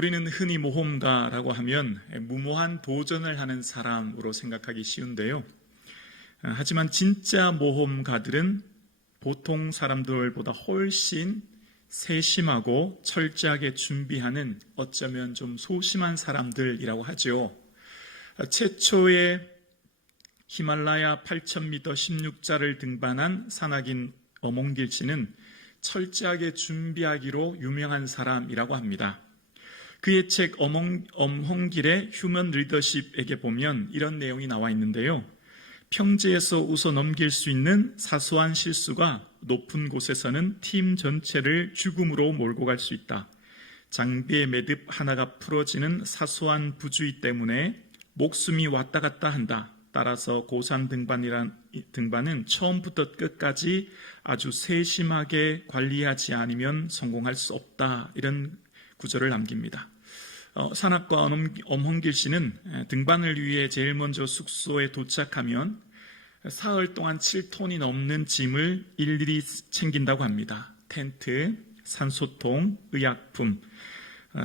우리는 흔히 모험가라고 하면 무모한 도전을 하는 사람으로 생각하기 쉬운데요. 하지만 진짜 모험가들은 보통 사람들보다 훨씬 세심하고 철저하게 준비하는 어쩌면 좀 소심한 사람들이라고 하죠. 최초의 히말라야 8,000m 16자를 등반한 산악인 엄홍길 씨는 철저하게 준비하기로 유명한 사람이라고 합니다. 그의 책 엄홍길의 휴먼 리더십에게 보면 이런 내용이 나와 있는데요. 평지에서 웃어 넘길 수 있는 사소한 실수가 높은 곳에서는 팀 전체를 죽음으로 몰고 갈 수 있다. 장비의 매듭 하나가 풀어지는 사소한 부주의 때문에 목숨이 왔다 갔다 한다. 따라서 고산 등반은 처음부터 끝까지 아주 세심하게 관리하지 않으면 성공할 수 없다. 이런 구절을 남깁니다. 산악가 엄홍길 씨는 등반을 위해 제일 먼저 숙소에 도착하면 사흘 동안 7톤이 넘는 짐을 일일이 챙긴다고 합니다. 텐트, 산소통, 의약품,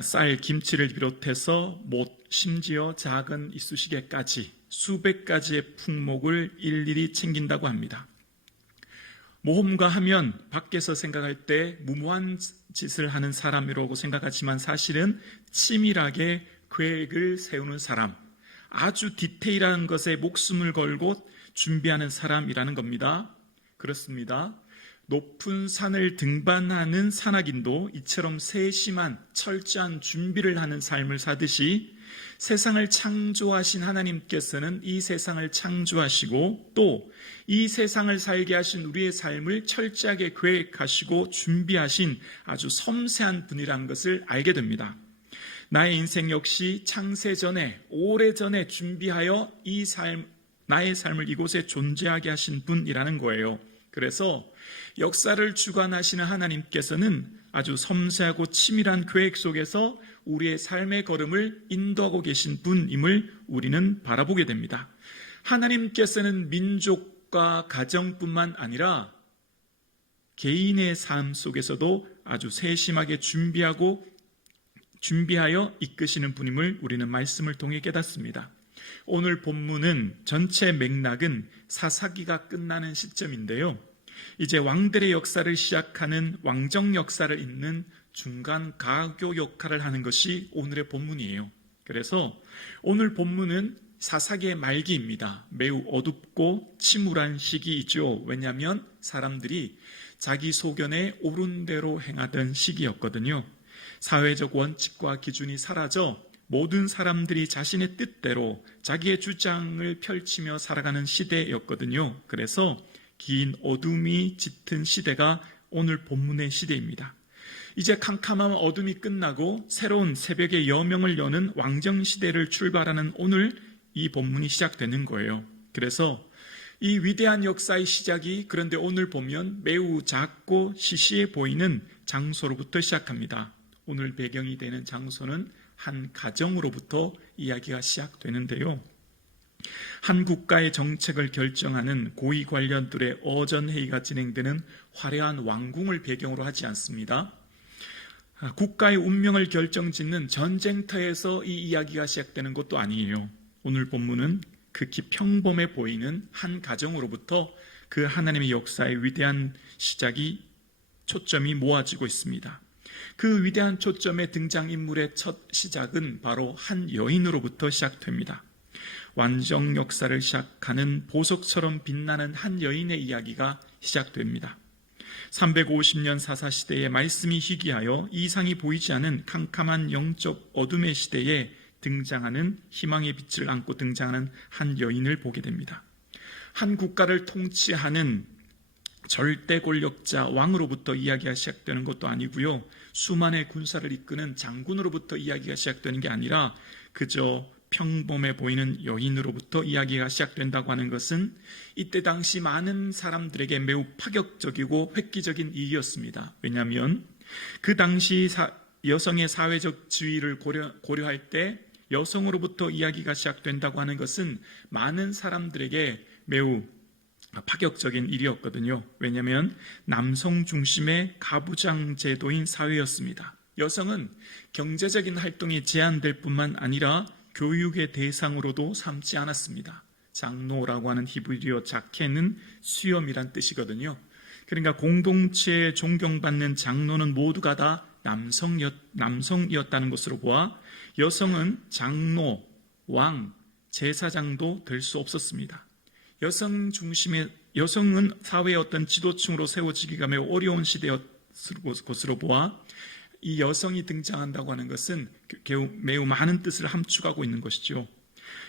쌀, 김치를 비롯해서 못, 심지어 작은 이쑤시개까지 수백 가지의 품목을 일일이 챙긴다고 합니다. 모험가 하면 밖에서 생각할 때 무모한 짓을 하는 사람이라고 생각하지만 사실은 치밀하게 계획을 세우는 사람, 아주 디테일한 것에 목숨을 걸고 준비하는 사람이라는 겁니다. 그렇습니다. 높은 산을 등반하는 산악인도 이처럼 세심한 철저한 준비를 하는 삶을 사듯이 세상을 창조하신 하나님께서는 이 세상을 창조하시고 또 이 세상을 살게 하신 우리의 삶을 철저하게 계획하시고 준비하신 아주 섬세한 분이라는 것을 알게 됩니다. 나의 인생 역시 창세 전에 오래전에 준비하여 나의 삶을 이곳에 존재하게 하신 분이라는 거예요. 그래서 역사를 주관하시는 하나님께서는 아주 섬세하고 치밀한 계획 속에서 우리의 삶의 걸음을 인도하고 계신 분임을 우리는 바라보게 됩니다. 하나님께서는 민족과 가정뿐만 아니라 개인의 삶 속에서도 아주 세심하게 준비하여 이끄시는 분임을 우리는 말씀을 통해 깨닫습니다. 오늘 본문은 전체 맥락은 사사기가 끝나는 시점인데요. 이제 왕들의 역사를 시작하는 왕정 역사를 잇는 중간 가교 역할을 하는 것이 오늘의 본문이에요. 그래서 오늘 본문은 사사기의 말기입니다. 매우 어둡고 침울한 시기이죠. 왜냐하면 사람들이 자기 소견에 옳은 대로 행하던 시기였거든요. 사회적 원칙과 기준이 사라져 모든 사람들이 자신의 뜻대로 자기의 주장을 펼치며 살아가는 시대였거든요. 그래서 긴 어둠이 짙은 시대가 오늘 본문의 시대입니다. 이제 캄캄한 어둠이 끝나고 새로운 새벽의 여명을 여는 왕정시대를 출발하는 오늘 이 본문이 시작되는 거예요. 그래서 이 위대한 역사의 시작이 그런데 오늘 보면 매우 작고 시시해 보이는 장소로부터 시작합니다. 오늘 배경이 되는 장소는 한 가정으로부터 이야기가 시작되는데요. 한 국가의 정책을 결정하는 고위 관련들의 어전회의가 진행되는 화려한 왕궁을 배경으로 하지 않습니다. 국가의 운명을 결정짓는 전쟁터에서 이 이야기가 시작되는 것도 아니에요. 오늘 본문은 극히 평범해 보이는 한 가정으로부터 그 하나님의 역사의 위대한 시작이 초점이 모아지고 있습니다. 그 위대한 초점의 등장인물의 첫 시작은 바로 한 여인으로부터 시작됩니다. 완정 역사를 시작하는 보석처럼 빛나는 한 여인의 이야기가 시작됩니다. 350년 사사시대의 말씀이 희귀하여 이상이 보이지 않은 캄캄한 영적 어둠의 시대에 등장하는 희망의 빛을 안고 등장하는 한 여인을 보게 됩니다. 한 국가를 통치하는 절대 권력자 왕으로부터 이야기가 시작되는 것도 아니고요. 수만의 군사를 이끄는 장군으로부터 이야기가 시작되는 게 아니라 그저 평범해 보이는 여인으로부터 이야기가 시작된다고 하는 것은 이때 당시 많은 사람들에게 매우 파격적이고 획기적인 일이었습니다. 왜냐하면 그 당시 여성의 사회적 지위를 고려할 때 여성으로부터 이야기가 시작된다고 하는 것은 많은 사람들에게 매우 파격적인 일이었거든요. 왜냐하면 남성 중심의 가부장 제도인 사회였습니다. 여성은 경제적인 활동이 제한될 뿐만 아니라 교육의 대상으로도 삼지 않았습니다. 장로라고 하는 히브리어 자케는 수염이란 뜻이거든요. 그러니까 공동체에 존경받는 장로는 모두가 다 남성이었다는 것으로 보아 여성은 장로, 왕, 제사장도 될 수 없었습니다. 여성은 사회의 어떤 지도층으로 세워지기가 매우 어려운 시대였을 것으로 보아 이 여성이 등장한다고 하는 것은 매우 많은 뜻을 함축하고 있는 것이죠.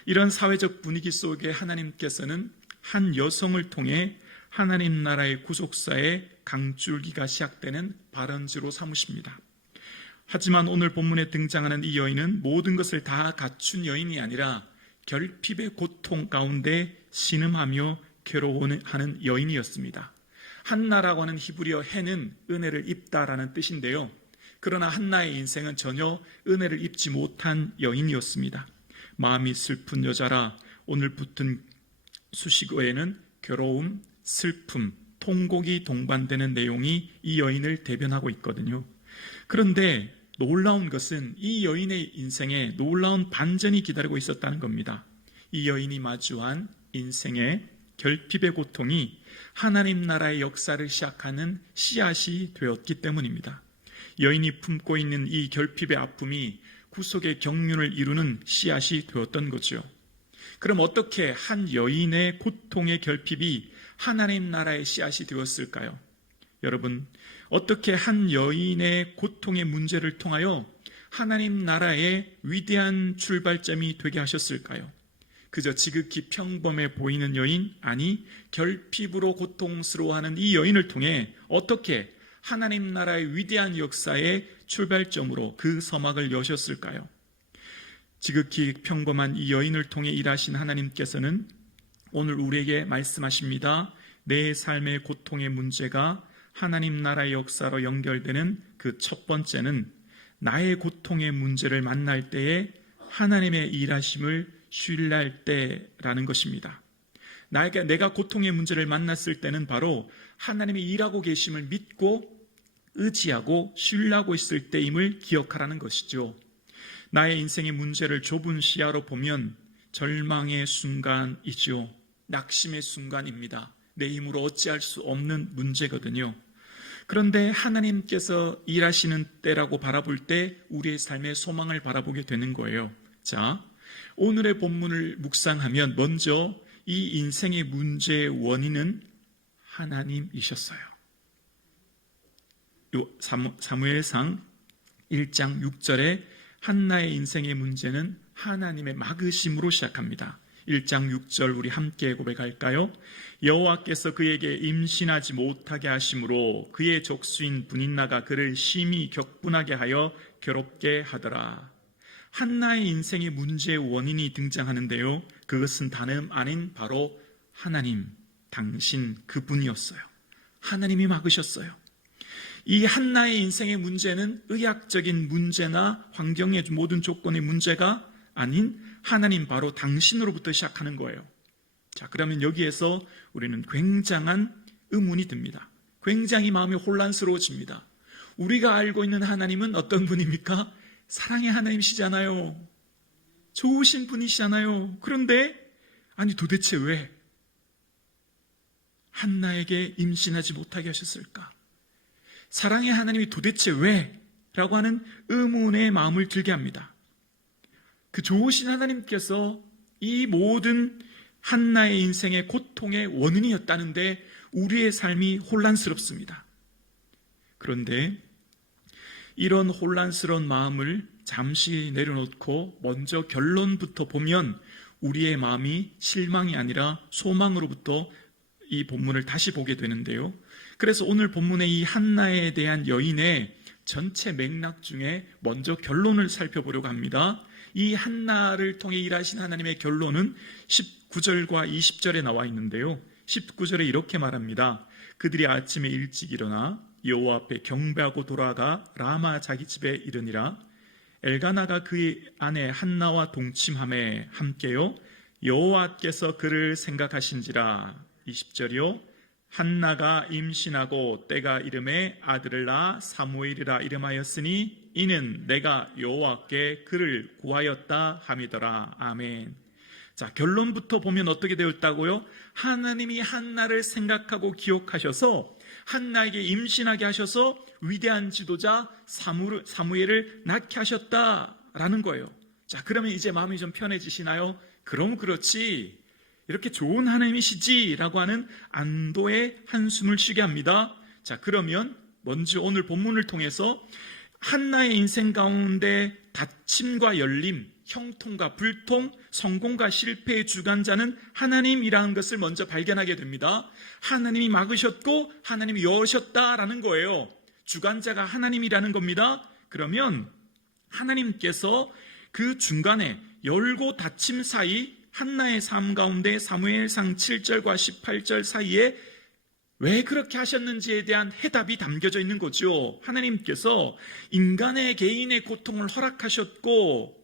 이런 사회적 분위기 속에 하나님께서는 한 여성을 통해 하나님 나라의 구속사의 강줄기가 시작되는 발원지로 삼으십니다. 하지만 오늘 본문에 등장하는 이 여인은 모든 것을 다 갖춘 여인이 아니라 결핍의 고통 가운데 신음하며 괴로워하는 여인이었습니다. 한나라고 하는 히브리어 해는 은혜를 입다라는 뜻인데요. 그러나 한나의 인생은 전혀 은혜를 입지 못한 여인이었습니다. 마음이 슬픈 여자라 오늘 붙은 수식어에는 괴로움, 슬픔, 통곡이 동반되는 내용이 이 여인을 대변하고 있거든요. 그런데 놀라운 것은 이 여인의 인생에 놀라운 반전이 기다리고 있었다는 겁니다. 이 여인이 마주한 인생의 결핍의 고통이 하나님 나라의 역사를 시작하는 씨앗이 되었기 때문입니다. 여인이 품고 있는 이 결핍의 아픔이 구속의 경륜을 이루는 씨앗이 되었던 거죠. 그럼 어떻게 한 여인의 고통의 결핍이 하나님 나라의 씨앗이 되었을까요? 여러분, 어떻게 한 여인의 고통의 문제를 통하여 하나님 나라의 위대한 출발점이 되게 하셨을까요? 그저 지극히 평범해 보이는 여인, 아니 결핍으로 고통스러워하는 이 여인을 통해 어떻게 하나님 나라의 위대한 역사의 출발점으로 그 서막을 여셨을까요? 지극히 평범한 이 여인을 통해 일하신 하나님께서는 오늘 우리에게 말씀하십니다. 내 삶의 고통의 문제가 하나님 나라의 역사로 연결되는 그 첫 번째는 나의 고통의 문제를 만날 때에 하나님의 일하심을 신뢰할 때라는 것입니다. 내가 고통의 문제를 만났을 때는 바로 하나님이 일하고 계심을 믿고 의지하고 신뢰하고 있을 때임을 기억하라는 것이죠. 나의 인생의 문제를 좁은 시야로 보면 절망의 순간이죠. 낙심의 순간입니다. 내 힘으로 어찌할 수 없는 문제거든요. 그런데 하나님께서 일하시는 때라고 바라볼 때 우리의 삶의 소망을 바라보게 되는 거예요. 자, 오늘의 본문을 묵상하면 먼저 이 인생의 문제의 원인은 하나님이셨어요. 사무엘상 1장 6절에 한나의 인생의 문제는 하나님의 막으심으로 시작합니다. 1장 6절 우리 함께 고백할까요? 여호와께서 그에게 임신하지 못하게 하심으로 그의 족수인 분인나가 그를 심히 격분하게 하여 괴롭게 하더라. 한나의 인생의 문제의 원인이 등장하는데요. 그것은 다름 아닌 바로 하나님, 당신 그분이었어요. 하나님이 막으셨어요. 이 한나의 인생의 문제는 의학적인 문제나 환경의 모든 조건의 문제가 아닌 하나님 바로 당신으로부터 시작하는 거예요. 자, 그러면 여기에서 우리는 굉장한 의문이 듭니다. 굉장히 마음이 혼란스러워집니다. 우리가 알고 있는 하나님은 어떤 분입니까? 사랑의 하나님이시잖아요. 좋으신 분이시잖아요. 그런데 아니 도대체 왜 한나에게 임신하지 못하게 하셨을까? 사랑의 하나님이 도대체 왜? 라고 하는 의문의 마음을 들게 합니다. 그 좋으신 하나님께서 이 모든 한나의 인생의 고통의 원인이었다는데 우리의 삶이 혼란스럽습니다. 그런데 이런 혼란스러운 마음을 잠시 내려놓고 먼저 결론부터 보면 우리의 마음이 실망이 아니라 소망으로부터 이 본문을 다시 보게 되는데요. 그래서 오늘 본문의 이 한나에 대한 여인의 전체 맥락 중에 먼저 결론을 살펴보려고 합니다. 이 한나를 통해 일하신 하나님의 결론은 19절과 20절에 나와 있는데요. 19절에 이렇게 말합니다. 그들이 아침에 일찍 일어나 여호와 앞에 경배하고 돌아가 라마 자기 집에 이르니라. 엘가나가 그의 아내 한나와 동침함에 함께요 여호와께서 그를 생각하신지라. 20절이요 한나가 임신하고 때가 이름에 아들을 낳아 사무엘이라 이름하였으니 이는 내가 여호와께 그를 구하였다 함이더라. 아멘. 자, 결론부터 보면 어떻게 되었다고요? 하나님이 한나를 생각하고 기억하셔서 한나에게 임신하게 하셔서 위대한 지도자 사무엘을 낳게 하셨다라는 거예요. 자, 그러면 이제 마음이 좀 편해지시나요? 그럼 그렇지, 이렇게 좋은 하나님이시지라고 하는 안도의 한숨을 쉬게 합니다. 자, 그러면 먼저 오늘 본문을 통해서 한나의 인생 가운데 닫힘과 열림, 형통과 불통, 성공과 실패의 주관자는 하나님이라는 것을 먼저 발견하게 됩니다. 하나님이 막으셨고 하나님이 여셨다라는 거예요. 주관자가 하나님이라는 겁니다. 그러면 하나님께서 그 중간에 열고 닫힘 사이 한나의 삶 가운데 사무엘상 7절과 18절 사이에 왜 그렇게 하셨는지에 대한 해답이 담겨져 있는 거죠. 하나님께서 인간의 개인의 고통을 허락하셨고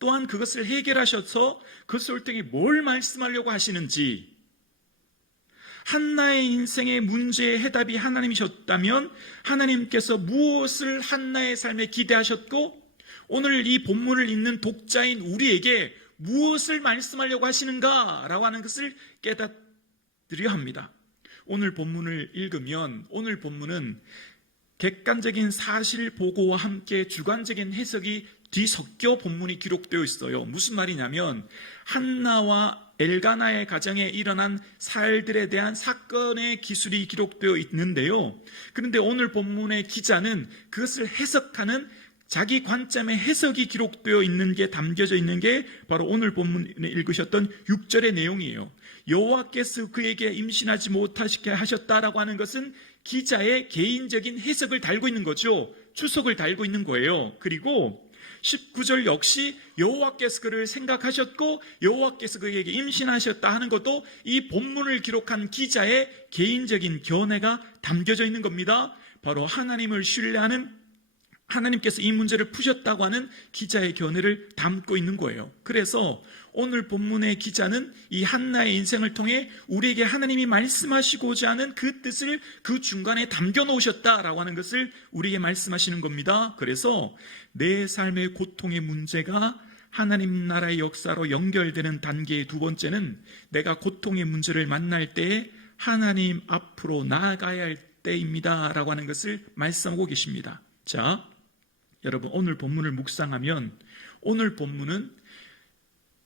또한 그것을 해결하셔서 그것을 통해 뭘 말씀하려고 하시는지, 한나의 인생의 문제의 해답이 하나님이셨다면 하나님께서 무엇을 한나의 삶에 기대하셨고 오늘 이 본문을 읽는 독자인 우리에게 무엇을 말씀하려고 하시는가라고 하는 것을 깨닫으려 합니다. 오늘 본문을 읽으면 오늘 본문은 객관적인 사실 보고와 함께 주관적인 해석이 뒤섞여 본문이 기록되어 있어요. 무슨 말이냐면 한나와 엘가나의 가정에 일어난 사일들에 대한 사건의 기술이 기록되어 있는데요. 그런데 오늘 본문의 기자는 그것을 해석하는 자기 관점의 해석이 기록되어 있는 게 담겨져 있는 게 바로 오늘 본문에 읽으셨던 6절의 내용이에요. 여호와께서 그에게 임신하지 못하게 하셨다라고 하는 것은 기자의 개인적인 해석을 달고 있는 거죠. 추석을 달고 있는 거예요. 그리고 19절 역시 여호와께서 그를 생각하셨고 여호와께서 그에게 임신하셨다 하는 것도 이 본문을 기록한 기자의 개인적인 견해가 담겨져 있는 겁니다. 바로 하나님을 신뢰하는, 하나님께서 이 문제를 푸셨다고 하는 기자의 견해를 담고 있는 거예요. 그래서 오늘 본문의 기자는 이 한나의 인생을 통해 우리에게 하나님이 말씀하시고자 하는 그 뜻을 그 중간에 담겨 놓으셨다라고 하는 것을 우리에게 말씀하시는 겁니다. 그래서 내 삶의 고통의 문제가 하나님 나라의 역사로 연결되는 단계의 두 번째는 내가 고통의 문제를 만날 때에 하나님 앞으로 나아가야 할 때입니다 라고 하는 것을 말씀하고 계십니다. 자, 여러분, 오늘 본문을 묵상하면 오늘 본문은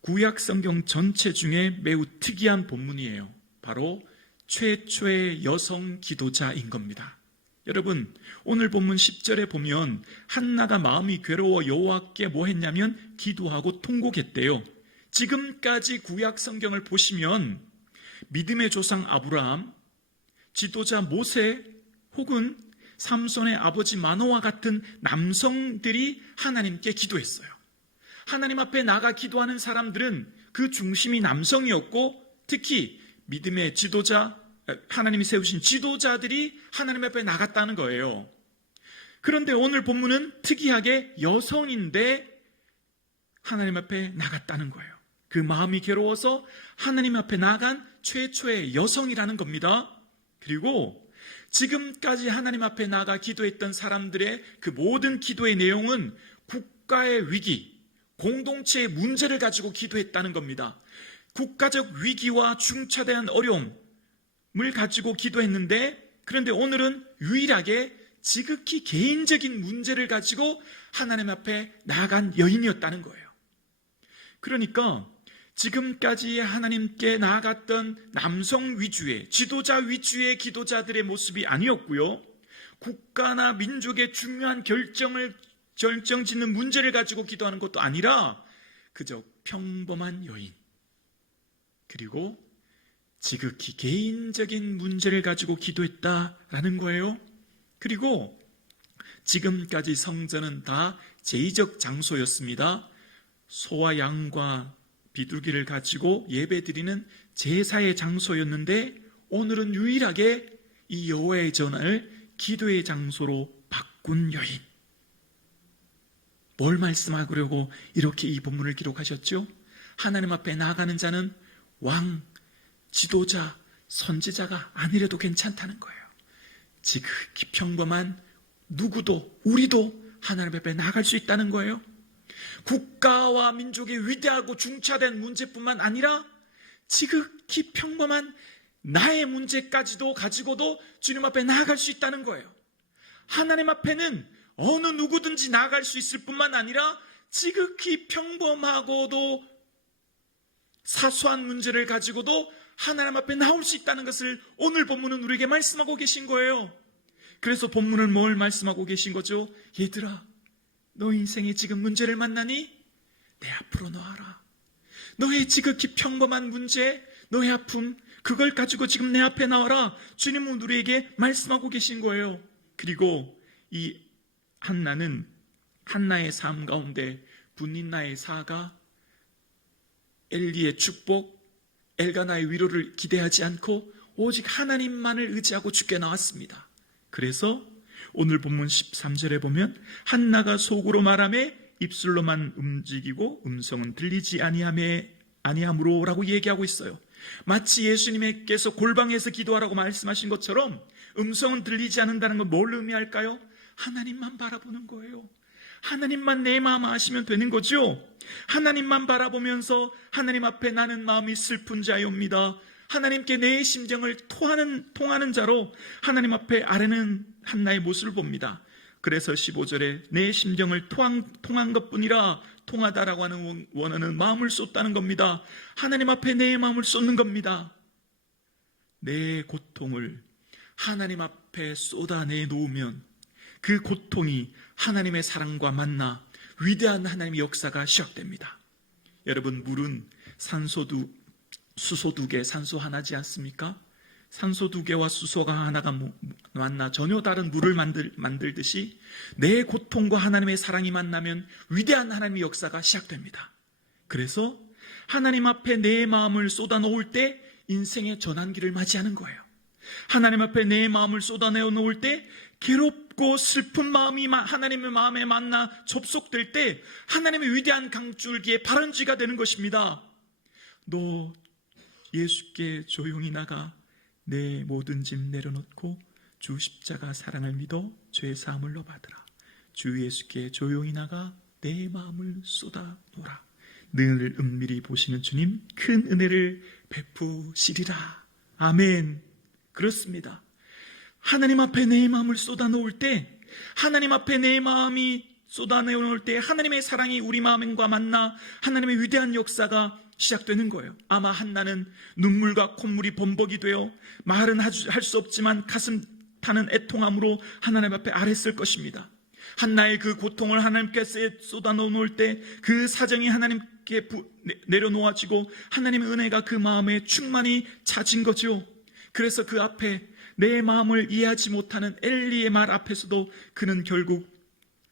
구약 성경 전체 중에 매우 특이한 본문이에요. 바로 최초의 여성 기도자인 겁니다. 여러분, 오늘 본문 10절에 보면 한나가 마음이 괴로워 여호와께 뭐 했냐면 기도하고 통곡했대요. 지금까지 구약 성경을 보시면 믿음의 조상 아브라함, 지도자 모세 혹은 삼손의 아버지 마노아 같은 남성들이 하나님께 기도했어요. 하나님 앞에 나가 기도하는 사람들은 그 중심이 남성이었고 특히 믿음의 지도자, 하나님이 세우신 지도자들이 하나님 앞에 나갔다는 거예요. 그런데 오늘 본문은 특이하게 여성인데 하나님 앞에 나갔다는 거예요. 그 마음이 괴로워서 하나님 앞에 나간 최초의 여성이라는 겁니다. 그리고 지금까지 하나님 앞에 나가 기도했던 사람들의 그 모든 기도의 내용은 국가의 위기, 공동체의 문제를 가지고 기도했다는 겁니다. 국가적 위기와 중차대한 어려움을 가지고 기도했는데, 그런데 오늘은 유일하게 지극히 개인적인 문제를 가지고 하나님 앞에 나아간 여인이었다는 거예요. 그러니까 지금까지 하나님께 나아갔던 남성 위주의, 지도자 위주의 기도자들의 모습이 아니었고요, 국가나 민족의 중요한 결정짓는 문제를 가지고 기도하는 것도 아니라 그저 평범한 여인, 그리고 지극히 개인적인 문제를 가지고 기도했다라는 거예요. 그리고 지금까지 성전은 다 제의적 장소였습니다. 소와 양과 비둘기를 가지고 예배드리는 제사의 장소였는데 오늘은 유일하게 이 여호와의 전을 기도의 장소로 바꾼 여인. 뭘 말씀하려고 이렇게 이 본문을 기록하셨죠? 하나님 앞에 나아가는 자는 왕, 지도자, 선지자가 아니래도 괜찮다는 거예요. 지극히 평범한 누구도, 우리도 하나님 앞에 나갈 수 있다는 거예요. 국가와 민족의 위대하고 중차대한 문제뿐만 아니라 지극히 평범한 나의 문제까지도 가지고도 주님 앞에 나아갈 수 있다는 거예요. 하나님 앞에는 어느 누구든지 나아갈 수 있을 뿐만 아니라 지극히 평범하고도 사소한 문제를 가지고도 하나님 앞에 나올 수 있다는 것을 오늘 본문은 우리에게 말씀하고 계신 거예요. 그래서 본문은 뭘 말씀하고 계신 거죠? 얘들아, 너 인생에 지금 문제를 만나니 내 앞으로 놓아라. 너의 지극히 평범한 문제, 너의 아픔, 그걸 가지고 지금 내 앞에 나와라. 주님은 우리에게 말씀하고 계신 거예요. 그리고 이 한나의 삶 가운데 분닌나의 사가 엘리의 축복, 엘가나의 위로를 기대하지 않고 오직 하나님만을 의지하고 죽게 나왔습니다. 그래서 오늘 본문 13절에 보면 한나가 속으로 말하매 입술로만 움직이고 음성은 들리지 아니함으로 라고 얘기하고 있어요. 마치 예수님께서 골방에서 기도하라고 말씀하신 것처럼 음성은 들리지 않는다는 건 뭘 의미할까요? 하나님만 바라보는 거예요. 하나님만 내 마음 아시면 되는 거죠. 하나님만 바라보면서 하나님 앞에 나는 마음이 슬픈 자요입니다. 하나님께 내 심정을 통하는 자로 하나님 앞에 아뢰는 한나의 모습을 봅니다. 그래서 15절에 내 심정을 통한 것뿐이라 통하다라고 하는 원어는 마음을 쏟다는 겁니다. 하나님 앞에 내 마음을 쏟는 겁니다. 내 고통을 하나님 앞에 쏟아내 놓으면 그 고통이 하나님의 사랑과 만나 위대한 하나님의 역사가 시작됩니다. 여러분, 물은 수소 2개, 산소 하나지 않습니까? 산소 2개와 수소가 하나가 만나 전혀 다른 물을 만들듯이 내 고통과 하나님의 사랑이 만나면 위대한 하나님의 역사가 시작됩니다. 그래서 하나님 앞에 내 마음을 쏟아놓을 때 인생의 전환기를 맞이하는 거예요. 하나님 앞에 내 마음을 쏟아내어 놓을 때 괴롭고 슬픈 마음이 하나님의 마음에 만나 접속될 때 하나님의 위대한 강줄기에 발원지가 되는 것입니다. 너 예수께 조용히 나가 내 모든 짐 내려놓고 주 십자가 사랑을 믿어 죄 사함을 받으라. 주 예수께 조용히 나가 내 마음을 쏟아놓으라. 늘 은밀히 보시는 주님 큰 은혜를 베푸시리라. 아멘. 그렇습니다. 하나님 앞에 내 마음을 쏟아놓을 때, 하나님 앞에 내 마음이 쏟아내놓을 때 하나님의 사랑이 우리 마음과 만나 하나님의 위대한 역사가 시작되는 거예요. 아마 한나는 눈물과 콧물이 범벅이 되어 말은 할 수 없지만 가슴 타는 애통함으로 하나님 앞에 아랬을 것입니다. 한나의 그 고통을 하나님께서 쏟아놓을 때 그 사정이 하나님께 내려놓아지고 하나님의 은혜가 그 마음에 충만히 차진 거죠. 그래서 그 앞에 내 마음을 이해하지 못하는 엘리의 말 앞에서도 그는 결국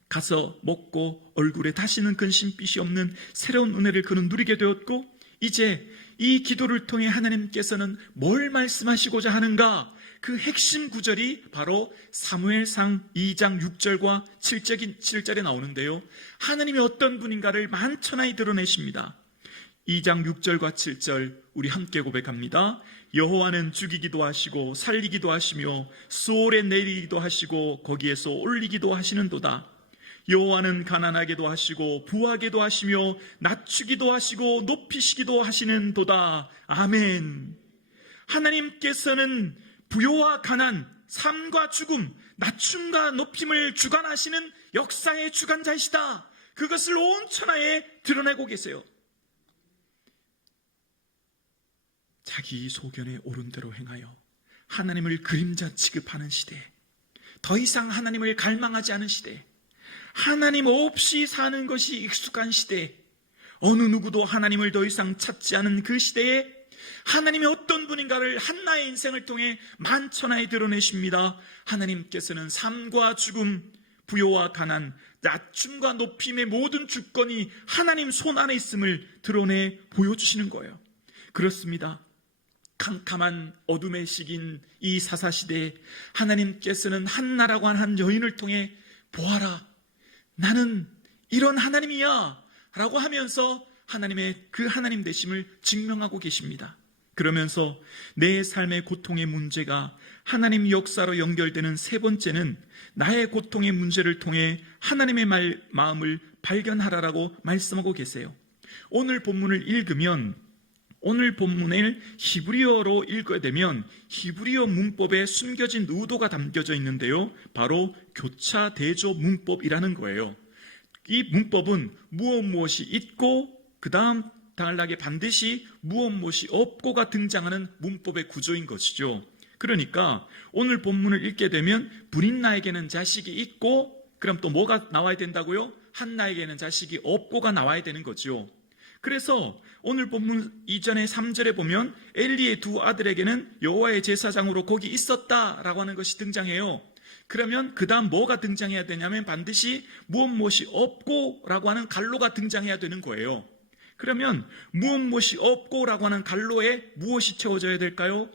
가서 먹고 얼굴에 다시는 근심빛이 없는 새로운 은혜를 그는 누리게 되었고, 이제 이 기도를 통해 하나님께서는 뭘 말씀하시고자 하는가? 그 핵심 구절이 바로 사무엘상 2장 6절과 7절에 나오는데요. 하나님이 어떤 분인가를 만천하에 드러내십니다. 2장 6절과 7절 우리 함께 고백합니다. 여호와는 죽이기도 하시고 살리기도 하시며 수월에 내리기도 하시고 거기에서 올리기도 하시는도다. 여호와는 가난하게도 하시고 부하게도 하시며 낮추기도 하시고 높이시기도 하시는도다. 아멘. 하나님께서는 부요와 가난, 삶과 죽음, 낮춤과 높임을 주관하시는 역사의 주관자이시다. 그것을 온 천하에 드러내고 계세요. 자기 소견에 옳은 대로 행하여 하나님을 그림자 취급하는 시대, 더 이상 하나님을 갈망하지 않은 시대, 하나님 없이 사는 것이 익숙한 시대, 어느 누구도 하나님을 더 이상 찾지 않은 그 시대에 하나님이 어떤 분인가를 한나의 인생을 통해 만천하에 드러내십니다. 하나님께서는 삶과 죽음, 부요와 가난, 낮춤과 높임의 모든 주권이 하나님 손 안에 있음을 드러내 보여주시는 거예요. 그렇습니다. 캄캄한 어둠의 시기인 이 사사시대에 하나님께서는 한나라고 하는 한 여인을 통해 보아라, 나는 이런 하나님이야 라고 하면서 하나님의 그 하나님 되심을 증명하고 계십니다. 그러면서 내 삶의 고통의 문제가 하나님 역사로 연결되는 세 번째는 나의 고통의 문제를 통해 하나님의 마음을 발견하라라고 말씀하고 계세요. 오늘 본문을 읽으면, 오늘 본문을 히브리어로 읽어야 되면 히브리어 문법에 숨겨진 의도가 담겨져 있는데요, 바로 교차 대조 문법이라는 거예요. 이 문법은 무엇이 있고 그 다음 단락에 반드시 무엇이 없고가 등장하는 문법의 구조인 것이죠. 그러니까 오늘 본문을 읽게 되면 불인나에게는 자식이 있고, 그럼 또 뭐가 나와야 된다고요? 한나에게는 자식이 없고가 나와야 되는 거죠. 그래서 오늘 본문 이전에 3절에 보면 엘리의 두 아들에게는 여호와의 제사장으로 거기 있었다라고 하는 것이 등장해요. 그러면 그 다음 뭐가 등장해야 되냐면 반드시 무엇이 없고라고 하는 갈로가 등장해야 되는 거예요. 그러면 무엇이 없고라고 하는 갈로에 무엇이 채워져야 될까요?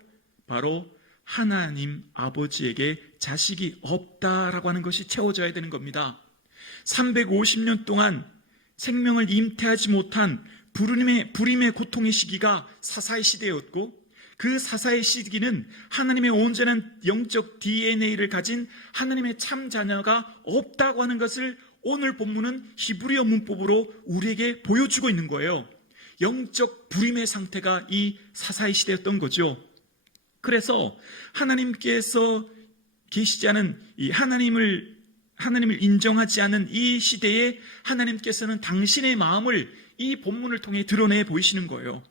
바로 하나님 아버지에게 자식이 없다라고 하는 것이 채워져야 되는 겁니다. 350년 동안 생명을 임태하지 못한 불임의 고통의 시기가 사사의 시대였고, 그 사사의 시기는 하나님의 온전한 영적 DNA를 가진 하나님의 참 자녀가 없다고 하는 것을 오늘 본문은 히브리어 문법으로 우리에게 보여주고 있는 거예요. 영적 불임의 상태가 이 사사의 시대였던 거죠. 그래서 하나님께서 계시지 않은 이 하나님을 인정하지 않은 이 시대에 하나님께서는 당신의 마음을 이 본문을 통해 드러내 보이시는 거예요.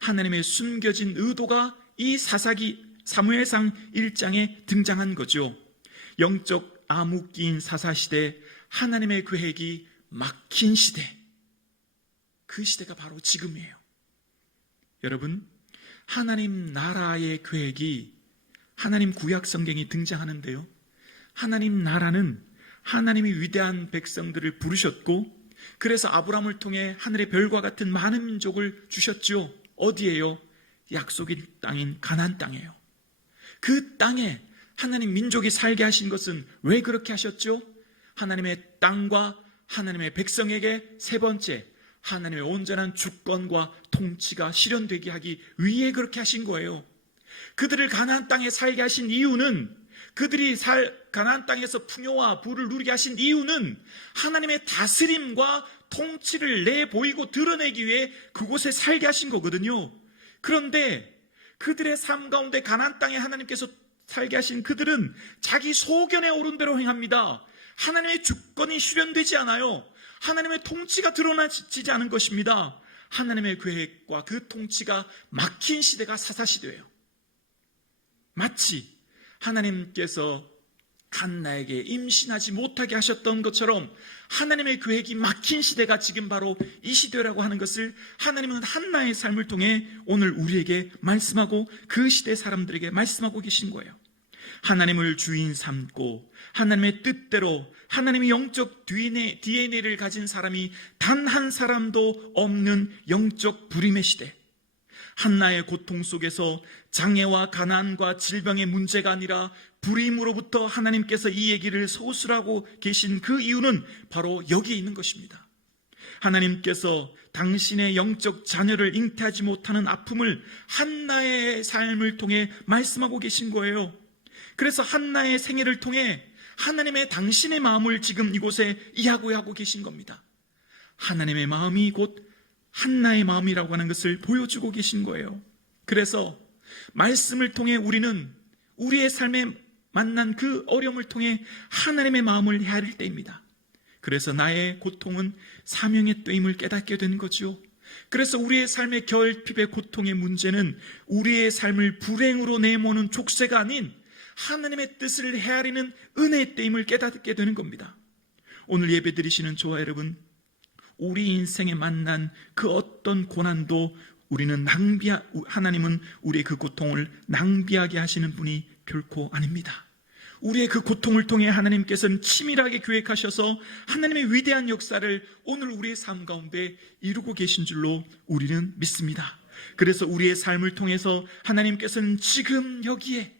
하나님의 숨겨진 의도가 이 사무엘상 1장에 등장한 거죠. 영적 암흑기인 사사시대, 하나님의 계획이 막힌 시대, 그 시대가 바로 지금이에요. 여러분, 하나님 나라의 계획이, 하나님 구약 성경이 등장하는데요, 하나님 나라는 하나님이 위대한 백성들을 부르셨고, 그래서 아브라함을 통해 하늘의 별과 같은 많은 민족을 주셨죠. 어디예요? 약속의 땅인 가나안 땅이에요. 그 땅에 하나님 민족이 살게 하신 것은 왜 그렇게 하셨죠? 하나님의 땅과 하나님의 백성에게 세 번째, 하나님의 온전한 주권과 통치가 실현되게 하기 위해 그렇게 하신 거예요. 그들을 가나안 땅에 살게 하신 이유는, 그들이 가나안 땅에서 풍요와 부를 누리게 하신 이유는 하나님의 다스림과 통치를 내보이고 드러내기 위해 그곳에 살게 하신 거거든요. 그런데 그들의 삶 가운데 가나안 땅에 하나님께서 살게 하신 그들은 자기 소견에 오른 대로 행합니다. 하나님의 주권이 실현되지 않아요. 하나님의 통치가 드러나지 않은 것입니다. 하나님의 계획과 그 통치가 막힌 시대가 사사시대예요. 마치 하나님께서 한나에게 임신하지 못하게 하셨던 것처럼 하나님의 계획이 막힌 시대가 지금 바로 이 시대라고 하는 것을 하나님은 한나의 삶을 통해 오늘 우리에게 말씀하고 그 시대 사람들에게 말씀하고 계신 거예요. 하나님을 주인 삼고 하나님의 뜻대로 하나님의 영적 DNA를 가진 사람이 단 한 사람도 없는 영적 불임의 시대, 한나의 고통 속에서 장애와 가난과 질병의 문제가 아니라 불임으로부터 하나님께서 이 얘기를 서술하고 계신 그 이유는 바로 여기에 있는 것입니다. 하나님께서 당신의 영적 자녀를 잉태하지 못하는 아픔을 한나의 삶을 통해 말씀하고 계신 거예요. 그래서 한나의 생애를 통해 하나님의 당신의 마음을 지금 이곳에 이야기하고 계신 겁니다. 하나님의 마음이 곧 한나의 마음이라고 하는 것을 보여주고 계신 거예요. 그래서 말씀을 통해 우리는 우리의 삶에 만난 그 어려움을 통해 하나님의 마음을 헤아릴 때입니다. 그래서 나의 고통은 사명의 떼임을 깨닫게 되는 거죠. 그래서 우리의 삶의 결핍의 고통의 문제는 우리의 삶을 불행으로 내모는 족쇄가 아닌 하나님의 뜻을 헤아리는 은혜의 떼임을 깨닫게 되는 겁니다. 오늘 예배 드리시는 저와 여러분, 우리 인생에 만난 그 어떤 고난도 하나님은 우리의 그 고통을 낭비하게 하시는 분이 결코 아닙니다. 우리의 그 고통을 통해 하나님께서는 치밀하게 계획하셔서 하나님의 위대한 역사를 오늘 우리의 삶 가운데 이루고 계신 줄로 우리는 믿습니다. 그래서 우리의 삶을 통해서 하나님께서는 지금 여기에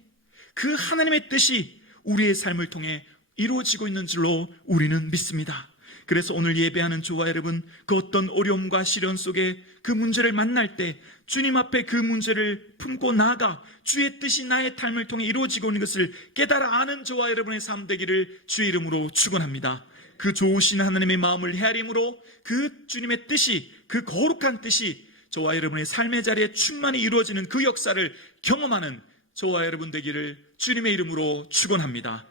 그 하나님의 뜻이 우리의 삶을 통해 이루어지고 있는 줄로 우리는 믿습니다. 그래서 오늘 예배하는 저와 여러분, 그 어떤 어려움과 시련 속에 그 문제를 만날 때 주님 앞에 그 문제를 품고 나아가 주의 뜻이 나의 삶을 통해 이루어지고 있는 것을 깨달아 아는 저와 여러분의 삶 되기를 주의 이름으로 축원합니다. 그 좋으신 하나님의 마음을 헤아림으로 그 주님의 뜻이, 그 거룩한 뜻이 저와 여러분의 삶의 자리에 충만히 이루어지는 그 역사를 경험하는 저와 여러분 되기를 주님의 이름으로 축원합니다.